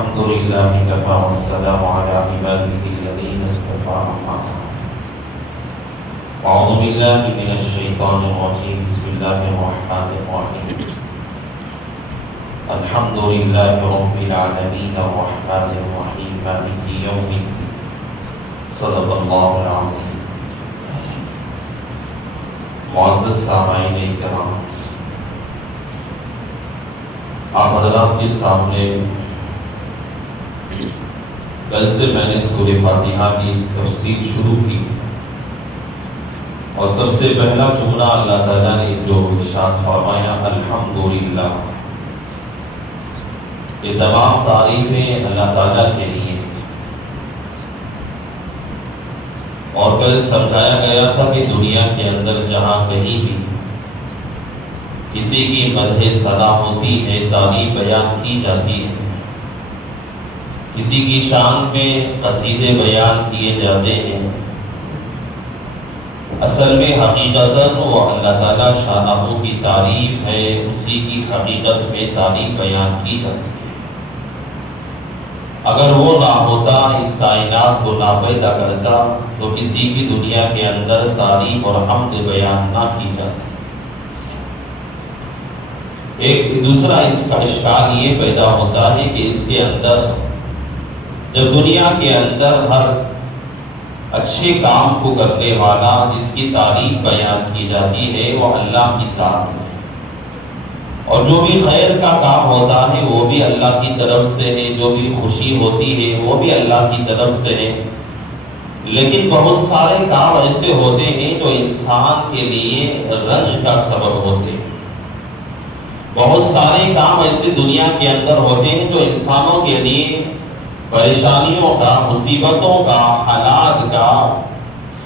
الحمد لله كفى والسلام على عباده الذين اصطفى أما بعد. أعوذ بالله من الشيطان الرجيم. بسم الله الرحمن الرحيم. الحمد لله رب العالمين الرحمن الرحيم مالك يوم الدين. صدق الله العظيم. معزز سامعین کرام، آپ حضرات کے سامنے کل سے میں نے سورہ فاتحہ کی تفسیر شروع کی اور سب سے پہلا جملہ اللہ تعالیٰ نے جو ارشاد فرمایا الحمدللہ، یہ تمام تعریفیں اللہ تعالیٰ کے لیے. اور کل سمجھایا گیا تھا کہ دنیا کے اندر جہاں کہیں بھی کسی کی مدح ثنا ہوتی ہے، تعریف بیان کی جاتی ہے، کسی کی شان میں قصیدے بیان کیے جاتے ہیں، اصل میں حقیقتاً وہ اللہ تعالیٰ شانہ کی تعریف ہے، اسی کی حقیقت میں تعریف بیان کی جاتی ہے. اگر وہ نہ ہوتا، اس کائنات کو نہ پیدا کرتا، تو کسی بھی دنیا کے اندر تعریف اور حمد بیان نہ کی جاتی. ایک دوسرا اس کا اشکال یہ پیدا ہوتا ہے کہ اس کے اندر جب دنیا کے اندر ہر اچھے کام کو کرنے والا جس کی تعریف بیان کی جاتی ہے وہ اللہ کی ذات ہے، اور جو بھی خیر کا کام ہوتا ہے وہ بھی اللہ کی طرف سے ہے، جو بھی خوشی ہوتی ہے وہ بھی اللہ کی طرف سے ہے. لیکن بہت سارے کام ایسے ہوتے ہیں جو انسان کے لیے رنج کا سبب ہوتے ہیں. بہت سارے کام ایسے دنیا کے اندر ہوتے ہیں جو انسانوں کے لیے پریشانیوں کا، مصیبتوں کا، حالات کا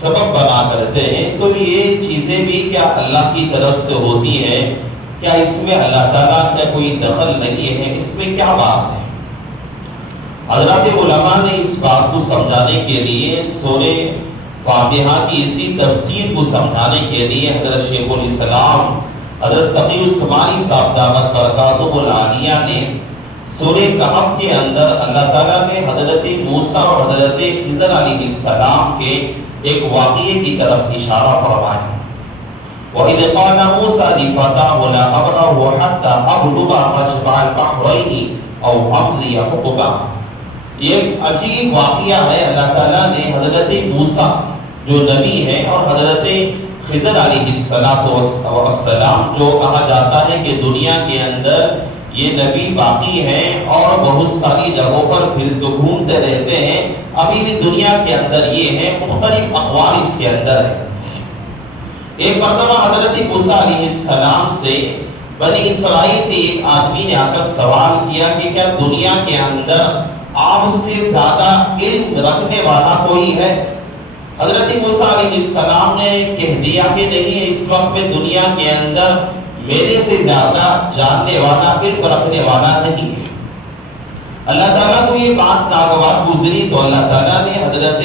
سبب بنا کرتے ہیں. تو یہ چیزیں بھی کیا اللہ کی طرف سے ہوتی ہے؟ کیا اس میں اللہ تعالیٰ کا کوئی دخل نہیں ہے؟ اس میں کیا بات ہے؟ حضرات علماء نے اس بات کو سمجھانے کے لیے سورہ فاتحہ کی اسی تفسیر کو سمجھانے کے لیے حضرت شیخ الاسلام حضرت تقی عثمانی صاحب دامت برکاتہ العالیہ نے سورہ کہف کے اندر اللہ تعالیٰ نے حضرت موسیٰ اور حضرت خضر علیہ السلام کے ایک واقعے کی طرف اشارہ فرمایا. وَإِذْ قَالَ مُوسَىٰ لِفَتَاهُ لَا أَبْرَحُ حَتَّىٰ أَبْلُغَ مَجْمَعَ الْبَحْرَيْنِ أَوْ أَمْضِيَ حُقُبًا. یہ عجیب واقعہ ہے. اللہ تعالیٰ نے حضرت موسیٰ جو نبی ہے اور حضرت خضر علیہ السلام جو کہا جاتا ہے کہ دنیا کے اندر یہ نبی باقی ہیں اور بہت ساری جگہوں پر پھر گھومتے رہتے ہیں، ابھی بھی دنیا کے اندر یہ ہے، مختلف اقوال اس کے اندر ہے. ایک مرتبہ حضرت موسیٰ علیہ السلام سے بنی اسرائیل کے ایک آدمی نے آ کر سوال کیا کہ کیا دنیا کے اندر آپ سے زیادہ علم رکھنے والا کوئی ہے؟ حضرت موسیٰ علیہ السلام نے کہہ دیا کہ نہیں، اس وقت میں دنیا کے اندر میرے سے زیادہ جاننے والا، علم رکھنے والا نہیں ہے. اللہ تعالیٰ کو یہ بات ناگوار گزری تو اللہ تعالیٰ نے حضرت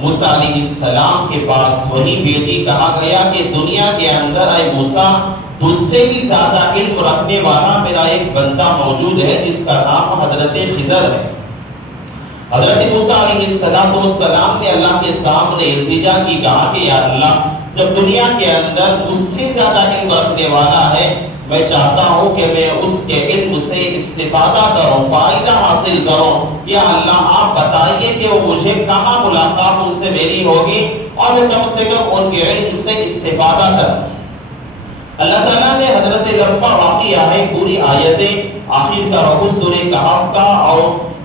موسیٰ علیہ السلام کے پاس وہی بیٹی کہا گیا کہ دنیا کے اندر اے موسیٰ، تجھ سے بھی زیادہ علم رکھنے والا میرا ایک بندہ موجود ہے جس کا نام حضرت خضر ہے. حضرت موسیٰ علیہ السلام نے اللہ کے سامنے التجا کی، کہا کہ یا اللہ، جب دنیا کے اندر مجھ سے زیادہ علم رکھنے والا ہے، میں چاہتا ہوں کہ میں اس کے علم سے استفادہ کروں، فائدہ حاصل کروں. یا اللہ آپ بتائیے کہ وہ مجھے کہاں ملاقات ان سے میری ہوگی اور میں کم سے کم ان کے علم سے استفادہ کروں. اللہ تعالیٰ نے حضرت لمبا واقعہ ہے، پوری آیتیں آخر کا رکوع سورہ کہف کا، اور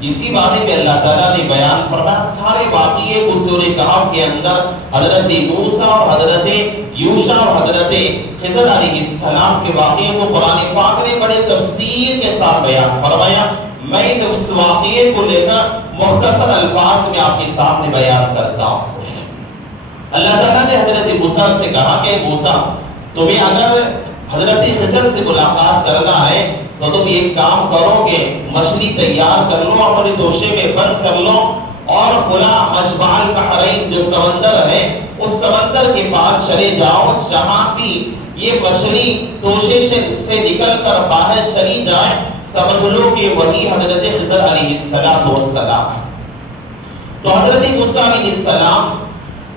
اسی بارے میں اللہ تعالیٰ نے بیان فرمایا. سارے واقعے کو سورہ کہف کے اندر حضرت موسیٰ اور حضرت یوشع اور حضرت خضر علیہ السلام کے واقعے کو قرآن پاک نے بڑے تفصیل کے ساتھ بیان فرمایا. میں اس واقعے کو لے کر مختصر الفاظ میں آپ کے سامنے بیان کرتا ہوں. اللہ تعالیٰ نے حضرت موسیٰ سے کہا کہ موسیٰ، تمہیں اگر حضرت خضر سے ملاقات کرنا ہے تو تم ایک کام کرو کہ مچھلی تیار کر لو، اپنے توشے میں بند کر لو، اور فلاں مجمع البحرین جو سمندر ہے اس سمندر کے پاس چلے جاؤ، جہاں بھی یہ مچھلی توشے سے نکل کر باہر چلی جائے، سمجھ لو کہ وہی حضرت خضر علیہ السلام ہے۔ تو حضرت موسیٰ علیہ السلام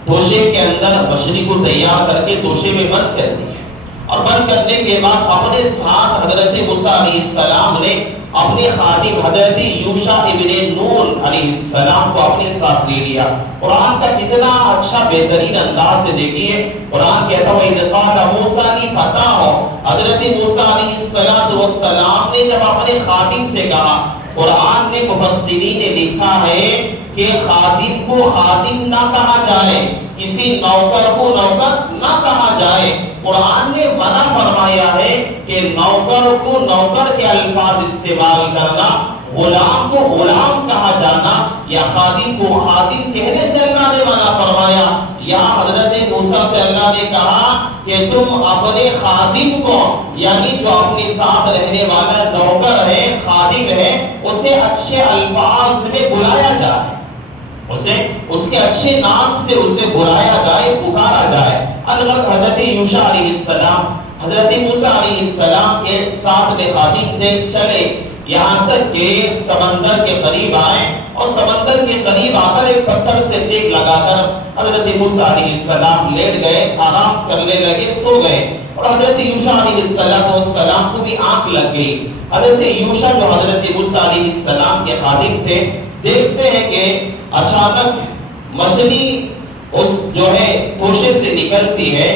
توشے کے اندر مچھلی کو تیار کر کے توشے میں بند کر دی ہے، اور بند کرنے کے بعد اپنے ساتھ حضرت موسیٰ علیہ السلام نے اپنے خادم حضرت یوشع ابن نون علیہ السلام کو اپنے ساتھ لے لیا۔ قرآن کا کتنا اچھا بہترین انداز سے دیکھیے، قرآن کہتا ہے وَإِذْ قَالَ مُوسَىٰ لِفَتَاهُ، حضرت موسیٰ علیہ السلام نے جب اپنے خادم سے کہا، قرآن نے مفسرین نے لکھا ہے کہ خادم کو خادم نہ کہا جائے، کسی نوکر کو نوکر نہ کہا جائے۔ قرآن نے منع فرمایا ہے کہ نوکر کو نوکر کے الفاظ استعمال کرنا، غلام کو غلام کہا جانا، یا خادم کو خادم کہنے سے اللہ نے منع فرمایا۔ یا حضرت موسیٰ سے اللہ نے کہا کہ تم اپنے خادم کو، یعنی جو اپنے ساتھ رہنے والا نوکر ہے، خادم ہے، اسے اچھے الفاظ میں بلایا جائے، اسے اس کے اچھے نام سے اسے بلایا جائے، پکارا جائے۔ البتہ حضرت یوشع علیہ السلام حضرت موسیٰ علیہ السلام کے ساتھ میں خادم تھے، چلے یہاں تک کہ سمندر کے قریب آئے، اور سمندر کے قریب آ کر ایک پتھر سے ٹیک لگا کر حضرت موسیٰ علیہ السلام لیٹ گئے، آرام کرنے لگے، سو گئے، اور حضرت یوشع علیہ السلام کو بھی آنکھ لگ گئی۔ حضرت یوشع جو حضرت موسیٰ علیہ السلام کے خادم تھے، دیکھتے ہیں کہ اچانک مچھلی اس جو ہے توشے سے نکلتی ہے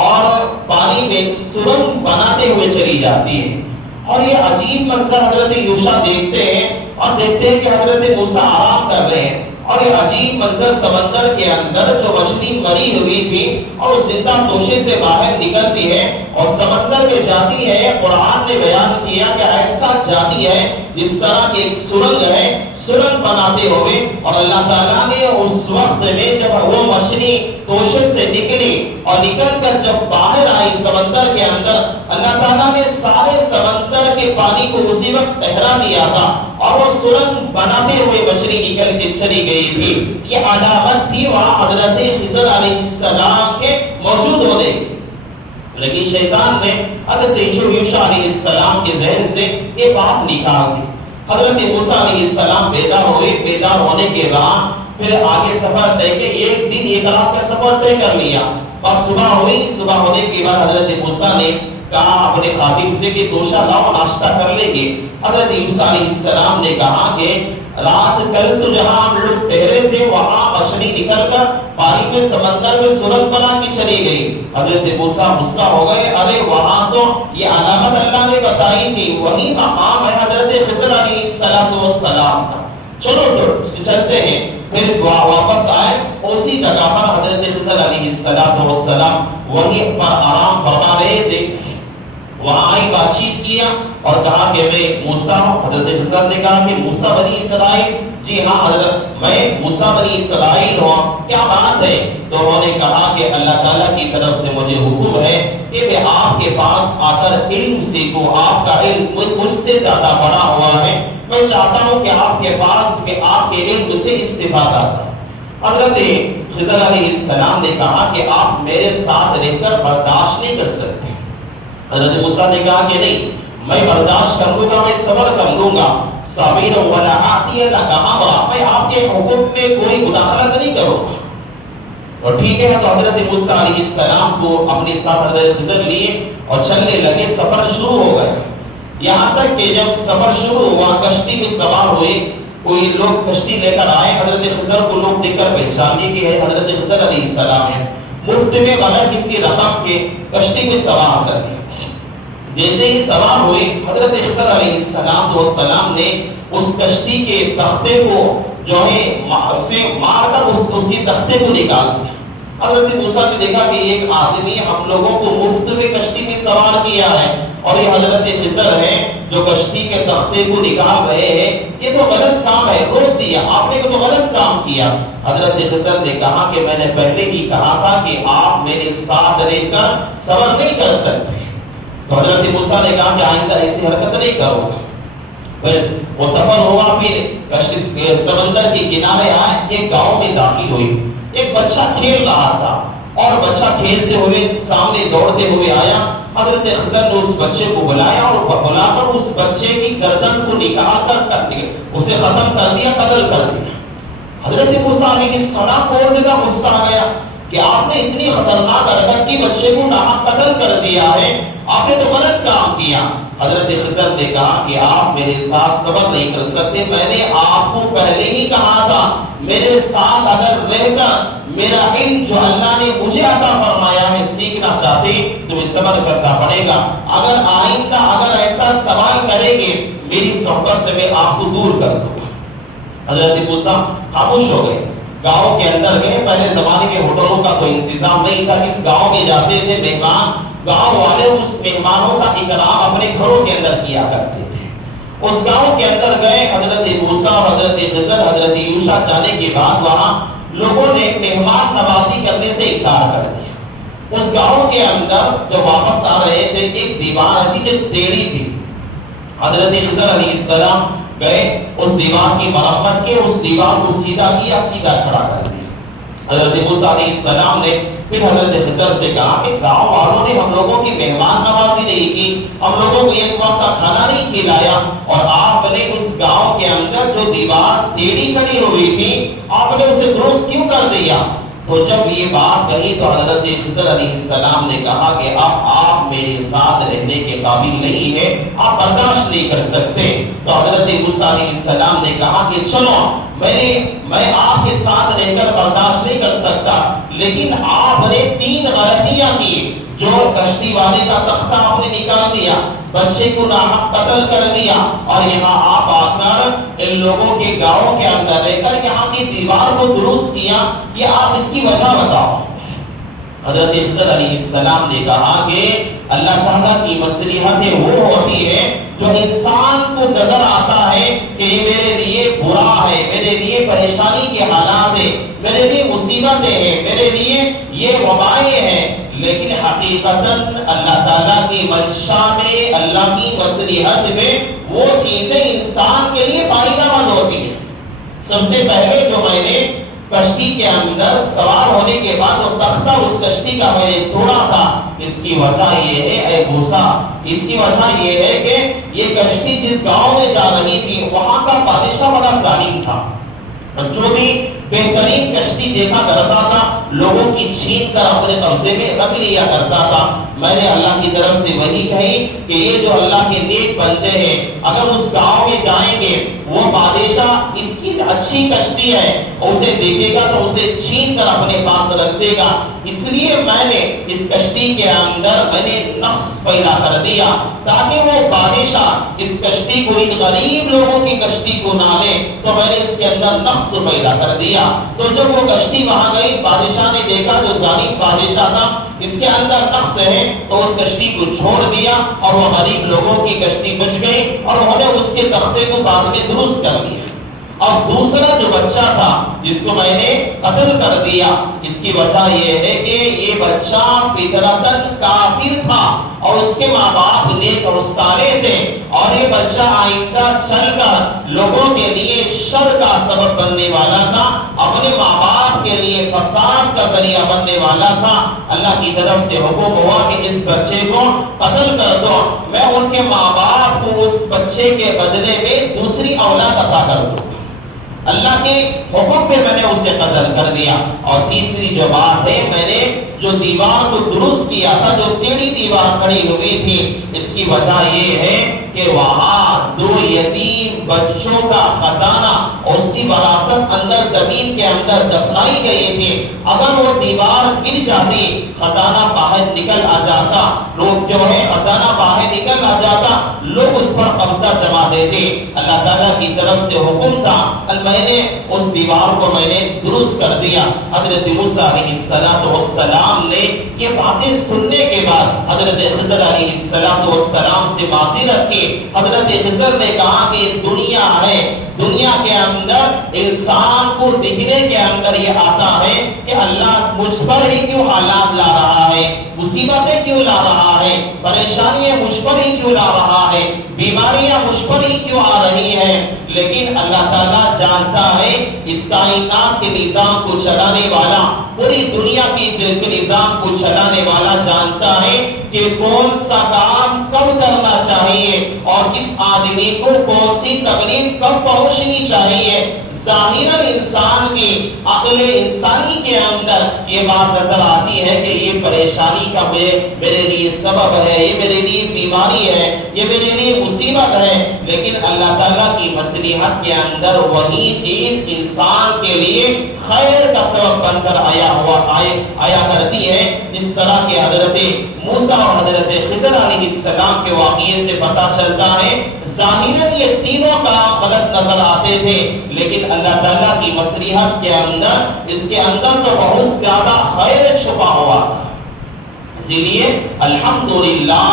اور پانی میں سرنگ بناتے ہوئے چلی جاتی ہے، اور یہ عجیب منظر حضرت یوشع دیکھتے ہیں، اور دیکھتے ہیں کہ حضرت موسیٰ آرام کر رہے ہیں، اور یہ عجیب منظر سمندر کے اندر جو مچھلی مری ہوئی تھی اور وہ زندہ توشے سے باہر نکلتی ہے اور سمندر میں جاتی ہے۔ قرآن نے بیان کیا کہ ایسا جاتی ہے جس طرح کی ایک سرنگ ہے، سرنگ بناتے ہوئے، اور اللہ تعالیٰ نے اس وقت میں جب وہ مچھلی توشے سے نکلی اور نکل کر جب باہر آئی سمندر کے اندر، اللہ تعالیٰ نے سارے سمندر کے پانی کو اسی وقت ٹھہرا دیا تھا، اور وہ سرنگ بناتے ہوئے مچھلی نکل کے چلی گئی تھی۔ یہ علامت تھی وہاں حضرت خضر علیہ السلام کے موجود ہونے کی، لیکن شیطان نے حضرت یوشع علیہ السلام کے ذہن سے یہ بات نکال دی۔ حضرت موسیٰ علیہ السلام بیدار ہوئے، بیدار ہونے کے بعد پھر آگے سفر طے کہ ایک دن ایک رات کا سفر طے کر لیا، اور صبح ہوئی، صبح ہونے کے بعد حضرت موسیٰ نے کہا اپنے خادم سے کہ توشہ لاؤ، ناشتہ کر لیں گے۔ حضرت یوشع علیہ السلام نے کہا کہ رات کل تو جہاں ہم لوگ ٹھہرے تھے وہاں مچھلی نکل کر پانی میں سمندر میں سرنگ بنا کے چلی گئی۔ حضرت موسیٰ غصہ ہو گئے، ارے وہاں تو یہ علامت اللہ نے بتائی تھی، وہی مقام ہے حضرت خضر علیہ السلام کا، چلو چلتے ہیں۔ پھر واپس آئے، اسی جگہ پر حضرت خضر علیہ السلام وہیں پر آرام فرما رہے تھے، وہاں آئی، بات چیت کیا اور کہا کہ میں موسیٰ ہوں۔ حضرت خضر نے کہا کہ موسیٰ بنی اسرائیل؟ جی ہاں حضرت، میں موسیٰ بنی اسرائیل ہوں، کیا بات ہے؟ تو انہوں نے کہا کہ اللہ تعالیٰ کی طرف سے مجھے حکم ہے کہ میں آپ کے پاس آ کر علم سیکھوں، آپ کا علم مجھ سے زیادہ بڑا ہوا ہے، میں چاہتا ہوں کہ آپ کے پاس میں آپ کے علم سے استفادہ کروں۔ حضرت خضر علیہ السلام نے کہا کہ آپ میرے ساتھ رہ کر برداشت نہیں کر سکتے۔ حضرت موسیٰ نے کہا کہ نہیں، میں برداشت کر لوں گا، میں صبر کر لوں گا، صابر ولا آتی لک امرا، میں آپ کے حکم میں کوئی مداخلت نہیں کروں گا۔ اور ٹھیک ہے، تو حضرت موسیٰ علیہ السلام کو اپنے ساتھ حضرت خضر لیے اور چلنے لگے، سفر شروع ہو گئے۔ یہاں تک کہ جب سفر شروع ہوا، کشتی میں سوار ہوئے، کوئی لوگ کشتی لے کر آئے، حضرت خضر کو لوگ دیکھ کر پہچان لیے کہ حضرت خضر علیہ السلام ہے، مفت میں بغیر کسی رقم کے کشتی میں سوار کر لیا۔ جیسے ہی سوار ہوئے، حضرت خضر علیہ السلام نے اس کشتی کے تختے کو جو ہے اسے مار کر اسی تختے کو نکال دیا۔ حضرت موسیٰ نے دیکھا کہ ایک آدمی ہم لوگوں کو مفت میں کشتی میں سوار کیا ہے، اور یہ حضرت خضر ہے جو کشتی کے تختے کو نکال رہے ہیں، یہ تو غلط کام ہے، روک دیا، آپ نے تو غلط کام کیا۔ حضرت خضر نے کہا کہ میں نے پہلے ہی کہا تھا کہ آپ میرے ساتھ رہ کر صبر نہیں کر سکتے۔ تو حضرت موسیٰ نے کہا کہ آئندہ ایسی حرکت نہیں کرو گا۔ پھر وہ سفر ہوا، پھر سمندر کے کنارے آئے، ایک گاؤں میں داخل ہوئی، ایک بچہ کھیل رہا تھا، اور بچہ کھیلتے ہوئے سامنے دوڑتے ہوئے آیا۔ حضرت خضر نے اس بچے کو بلایا اور بلا کر اس بچے کی گردن نکال کر اسے ختم کر دیا، قتل کر دیا۔ حضرت موسیٰ علیہ السلام کو اور زیادہ غصہ آ گیا کہ آپ نے اتنی خطرناک حرکت کی، بچے کو ناحق قتل کر دیا ہے، آپ نے تو غلط کام کیا۔ حضرت خضر نے کہا کہ آپ میرے ساتھ صبر نہیں کر سکتے، میں نے آپ کو پہلے ہی کہا تھا میرے ساتھ اگر رہ کر میرا علم جو اللہ نے مجھے عطا فرمایا ہے سیکھنا چاہتے تو میں صبر کرنا پڑے گا، اگر آئندہ اگر ایسا سوال کریں گے میری صحبت سے میں آپ کو دور کر دوں گا۔ حضرت موسیٰ خاموش ہو گئے، گاؤں کے اندر گئے۔ پہلے زمانے کے ہوٹلوں کا تو انتظام نہیں تھا، اس گاؤں میں جاتے تھے مہمان، گاؤں والے اس مہمانوں کا اکرام اپنے گھروں کے اندر کیا کرتے تھے۔ اس گاؤں کے اندر گئے حضرت موسیٰ اور حضرت خضر، حضرت یوشع جانے کے بعد وہاں لوگوں نے مہمان نوازی کرنے سے انکار کر دیا۔ اس گاؤں کے اندر جب واپس آ رہے تھے ایک دیوار تھی جو ٹیڑھی تھی، حضرت خضر علیہ السلام گئے اس دیوار کی مرمت کے، اس دیوار کو سیدھا کیا، سیدھا کھڑا کر دیا۔ حضرت موسیٰ علیہ السلام نے پھر حضرت خضر سے کہا کہ گاؤں والوں نے ہم لوگوں کی مہمان نوازی نہیں کی، ہم لوگوں کو ایک وقت کا کھانا نہیں کھلایا، اور آپ نے اس گاؤں کے اندر جو دیوار ٹیڑھی کھڑی ہوئی تھی آپ نے اسے درست کیوں کر دیا؟ تو جب یہ بات کہی تو حضرت خضر علیہ السلام نے کہا کہ اب آپ میرے ساتھ رہنے کے قابل نہیں ہیں، آپ برداشت نہیں کر سکتے۔ تو حضرت موسیٰ علیہ السلام نے کہا کہ چلو میں آپ کے ساتھ رہ کر برداشت نہیں کر سکتا، لیکن آپ نے 3 غلطیاں کی، جو کشتی والے کا تختہ آپ نے نکال دیا، بچے کو ناحق قتل کر دیا، اور یہاں آپ آ کر ان لوگوں کے گاؤں کے اندر رہ کر یہاں کی دیوار کو درست کیا، یہ آپ اس کی وجہ بتاؤ۔ حضرت خضر علیہ السلام نے کہا کہ اللہ تعالیٰ کی مصلحتیں وہ ہوتی ہیں جو انسان کو نظر آتا ہے کہ یہ میرے لیے برا ہے، میرے لیے پریشانی کے حالات ہیں، میرے لیے مصیبتیں ہیں، میرے لیے یہ وبائیں ہیں، لیکن حقیقتاً اللہ تعالیٰ کی منشا میں، اللہ کی مصلحت میں وہ چیزیں انسان کے لیے فائدہ مند ہوتی ہیں۔ سب سے پہلے جو میں نے کشتی کے اندر سوار ہونے کے بعد وہ تختہ اس کشتی کا میں نے توڑا تھا، اس کی وجہ یہ ہے اے موسیٰ، اس کی وجہ یہ ہے کہ یہ کشتی جس گاؤں میں جا رہی تھی وہاں کا بادشاہ بڑا ظالم تھا، اور جو بھی بہترین کشتی دیکھا کرتا تھا لوگوں کی چھین کر اپنے قبضے میں رکھ لیا کرتا تھا۔ میں نے اللہ کی طرف سے وہی کہی کہ یہ جو اللہ کے نیک بندے ہیں اگر اس گاؤں میں جائیں گے وہ بادشاہ اس کی اچھی کشتی ہے اسے دیکھے گا تو اسے چھین کر اپنے پاس رکھ دے گا، اس لیے میں نے اس کشتی کے اندر میں نے نقص پیدا کر دیا تاکہ وہ بادشاہ اس کشتی کو ان غریب لوگوں کی کشتی کو نہ لے، تو میں نے اس کے اندر نقص پیدا کر دیا۔ تو جب وہ کشتی وہاں گئی بادشاہ نے دیکھا جو ظالم بادشاہ تھا اس کے اندر نقص ہے، تو اس کشتی کو چھوڑ دیا اور وہ غریب لوگوں کی کشتی بچ گئی اور انہوں نے اس کے تختے کو بعد میں درست کر لیا۔ اور دوسرا جو بچہ تھا جس کو میں نے قتل کر دیا، اس کی وجہ یہ ہے کہ یہ بچہ فطرتاً کافر تھا اور اس کے ماں باپ نیک اور صالح تھے، اور یہ بچہ آئندہ چل کر لوگوں کے لیے شر کا سبب بننے والا تھا، اپنے ماں باپ کے لیے فساد کا ذریعہ بننے والا تھا۔ اللہ کی طرف سے حکم ہوا کہ اس بچے کو قتل کر دو، میں ان کے ماں باپ کو اس بچے کے بدلے میں دوسری اولاد عطا کر دوں۔ اللہ کے حکم پہ میں نے اسے قتل کر دیا۔ اور تیسری جو بات ہے میں نے جو دیوار کو درست کیا تھا، جو ٹیڑھی دیوار کھڑی ہوئی تھی، اس کی وجہ یہ ہے کہ وہاں 2 یتیم بچوں کا خزانہ اور اس کی وراثت اندر زمین کے اندر دفنائی گئی تھی، اگر وہ دیوار گر جاتی خزانہ باہر نکل آ جاتا، لوگ جو ہے خزانہ باہر نکل آ جاتا، لوگ اس پر قبضہ جما دیتے۔ اللہ تعالیٰ کی طرف سے حکم تھا، میں نے اس دیوار کو میں نے درست کر دیا۔ حضرت موسیٰ علیہ السلام نے یہ باتیں سننے کے بعد حضرت خضر علیہ السلام سے معذرت کی۔ حضرت خضر نے کہا کہ دنیا ہے، دنیا کے اندر انسان کو دکھنے کے اندر یہ آتا ہے کہ اللہ مجھ پر ہی کیوں حالات لا رہا ہے، مصیبتیں کیوں لا رہا ہے، پریشانیاں مجھ پر ہی کیوں لا رہا ہے، بیماریاں مجھ پر ہی کیوں آ رہی ہیں، لیکن اللہ تعالیٰ جانتا ہے اس کائنات کے نظام کو چلانے والا، پوری دنیا کی نظام کو چلانے والا جانتا ہے کہ کون سا کام کب کرنا چاہیے اور کس آدمی کو کون سی تکلیف کب پہنچنی چاہیے۔ ظاہراً انسان کی عقل انسانی کے اندر یہ بات نظر آتی ہے کہ یہ پریشانی کا میرے لیے سبب ہے، یہ میرے لیے بیماری ہے، یہ میرے لیے مصیبت ہے، لیکن اللہ تعالیٰ کی مصلحت کے اندر وہی چیز انسان کے لیے خیر کا سبب بن کر آیا کرتی ہے۔ جس طرح کہ حضرت موسیٰ اور حضرت خضر علیہ السلام کے واقعے سے پتہ چلتا ہے، ظاہراً یہ تینوں کام غلط نظر آتے تھے، لیکن اللہ تعالیٰ کی مصلحت کے اندر اس کے اندر تو بہت زیادہ خیر چھپا ہوا تھا۔ اسی لیے الحمدللہ،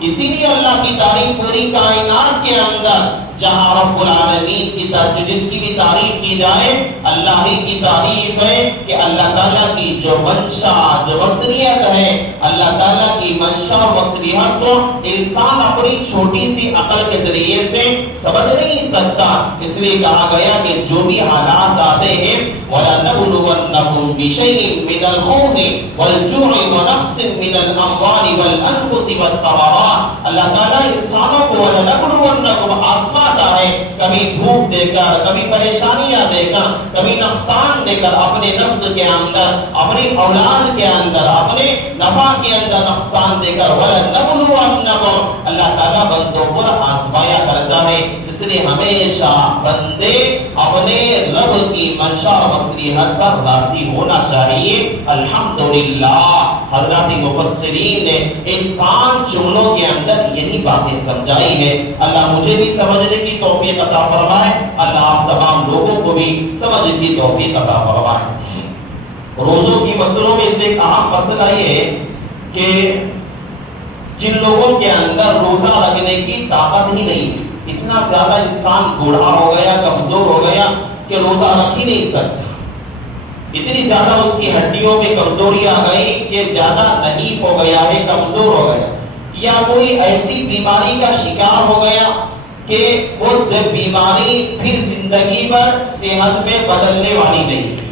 اسی لیے اللہ کی تعریف پوری کائنات کے اندر جہاں رب العالمین کی جس کی بھی تعریف کی جائے اللہ ہی کی تعریف ہے کہ اللہ تعالیٰ کی جو منشا جو مصلحت ہے، اللہ تعالیٰ کی منشا اور مصلحت کو انسان اپنی چھوٹی سی عقل کے ذریعے سے سمجھ نہیں سکتا۔ اس لیے کہا گیا کہ جو بھی حالات آتے ہیں وَلَنَبْلُوَنَّكُمْ بِشَيْءٍ مِّنَ الْخَوْفِ وَالْجُوعِ وَنَقْصٍ مِّنَ الْأَمْوَالِ وَالْأَنفُسِ وَالثَّمَرَاتِ، اللہ تعالیٰ انسانوں کو وَلَنَبْلُوَنَّكُمْ آزماتا ہے، کبھی بھوک دے کر، کبھی پریشانیاں دے کر، کبھی نقصان دے کر، اپنے نفس کے اندر، اپنی اولاد کے اندر، اپنے نفع کے اندر نقصان دے کر وَلَنَبْلُوَنَّكُمْ، اللہ تعالیٰ بندوں پر آزمایا کرتا ہے۔ اس لیے ہمیشہ بندے اپنے رب کی منشا اور مصلحت پر راضی ہونا چاہیے۔ الحمدللہ، حضرات مفسرین نے ان 5 جملوں کے اندر یہی باتیں سمجھائی ہے۔ اللہ مجھے بھی سمجھنے کی توفیق عطا فرمائے، اللہ آپ تمام لوگوں کو بھی سمجھنے کی توفیق عطا فرمائے۔ روزوں کی مسئلوں میں سے ایک اہم مسئلہ یہ ہے کہ جن لوگوں کے اندر روزہ رکھنے کی طاقت ہی نہیں ہے، اتنا زیادہ انسان بوڑھا ہو گیا، کمزور ہو گیا کہ روزہ رکھ ہی نہیں سکتا، اتنی زیادہ اس کی ہڈیوں میں کمزوری آ گئی کہ زیادہ نحیف ہو گیا ہے، کمزور ہو گیا، یا کوئی ایسی بیماری کا شکار ہو گیا کہ وہ بیماری پھر زندگی پر صحت میں بدلنے والی نہیں ہے،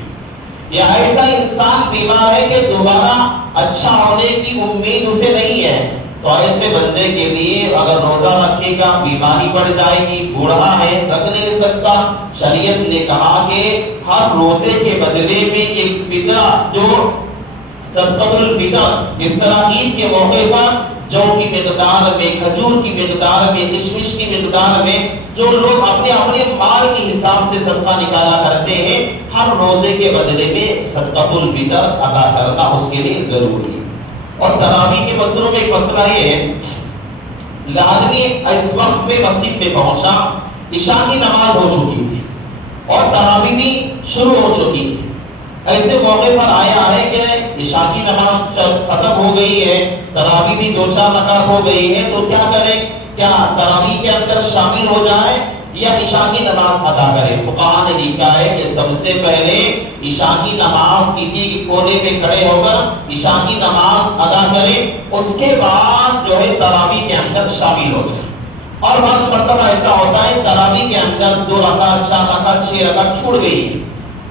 یا ایسا انسان بیمار ہے کہ دوبارہ اچھا ہونے کی امید اسے نہیں ہے، تو ایسے بندے کے لیے اگر روزہ رکھے گا بیماری بڑھ جائے گی، بوڑھا ہے، رکھ نہیں سکتا۔ شریعت نے کہا کہ ہر روزے کے بدلے میں ایک فطرہ جو صدقۃ الفطر، اس طرح عید کے موقع پر جو کی مقدار میں، کھجور کی مقدار میں، کشمش کی مقدار میں جو لوگ اپنے اپنے مال کے حساب سے صدقہ نکالا کرتے ہیں، ہر روزے کے بدلے میں صدقۃ الفطر ادا کرنا اس کے لیے ضروری ہے۔ اور تراویح کے مسئلوں میں ایک مسئلہ یہ ہے، آدمی اس وقت میں مسجد میں پہنچا، عشاء کی نماز ہو چکی تھی اور تراویح بھی شروع ہو چکی تھی، ایسے موقع پر آیا ہے کہ عشاء کی نماز ختم ہو گئی ہے، تراویح بھی 2-4 رکعت ہو گئی ہے، تو کیا کریں؟ کیا تراویح کے اندر شامل ہو جائے یا عشاء کی نماز ادا کرے؟ فقہاء نے لکھا ہے کہ سب سے پہلے عشاء کی نماز کسی کونے میں کھڑے ہو کر عشاء کی نماز ادا کرے، اس کے بعد جو ہے تراویح کے اندر شامل ہو جائے۔ اور بعض مرتبہ ایسا ہوتا ہے تراویح کے اندر 2 رکعت 4 رکعت 6 رکعت چھوٹ گئی،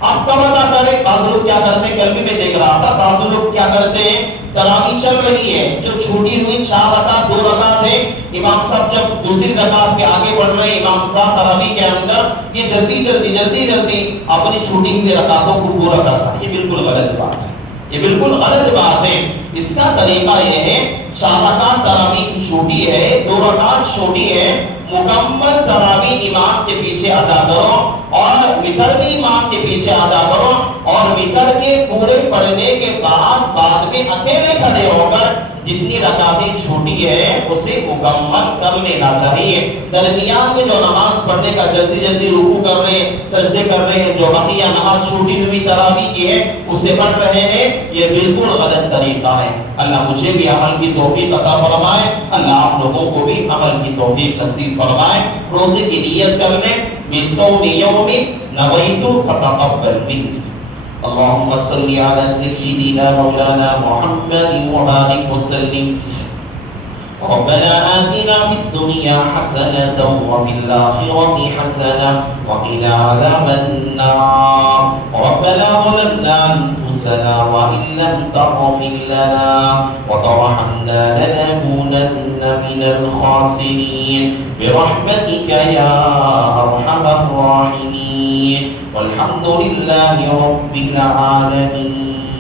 آپ کب ادا کریں؟ بعض لوگ کیا کرتے ہیں، کل بھی میں دیکھ رہا تھا، بعض لوگ کیا کرتے ہیں تراویح چل رہی ہے، جو چھوٹی ہوئی 4 رکعت 2 رکعت ہے، امام صاحب جب دوسری رکعت کے آگے بڑھ رہے ہیں، امام صاحب تراویح کے اندر یہ جلدی اپنی چھوٹی ہوئی رکعتوں کو پورا کرتا ہے۔ یہ بالکل غلط بات ہے، یہ بالکل غلط بات ہے۔ اس کا طریقہ یہ ہے، 4 رکعت تراویح کی چھوٹی ہے، 2 رکعت چھوٹی ہے، مکمل تراویح امام کے پیچھے ادا کرو اور وتر بھی امام کے پیچھے ادا کرو، اور وتر کے پورے پڑھنے کے بعد میں اکیلے کھڑے ہو کر جتنی رکعتیں چھوٹی ہے اسے مکمل کر لینا چاہیے۔ درمیان میں جو نماز پڑھنے کا جلدی رکوع کر رہے ہیں، سجدے کر رہے ہیں، جو بقیہ نماز چھوٹی ہوئی تراویح کی ہے اسے پڑھ رہے ہیں، یہ بالکل غلط طریقہ ہے۔ اللہ مجھے بھی عمل کی توفیق عطا فرمائے، اللہ آپ لوگوں کو بھی عمل کی توفیق نصیب فرمائے۔ روزے کی نیت کر لیں، بصوم یوم نویت فتقبل منی۔ اللهم صل على سيدنا مولانا محمد وبارك وسلم۔ ربنا آتنا في الدنيا حسنة وفي الآخرة حسنة وقنا عذاب النار۔ ربنا ظلمنا أنفسنا أنفسنا وإن لم تغفر لنا وترحمنا لنكونن من الخاسرين برحمتك يا أرحم الراحمين والحمد لله رب العالمين.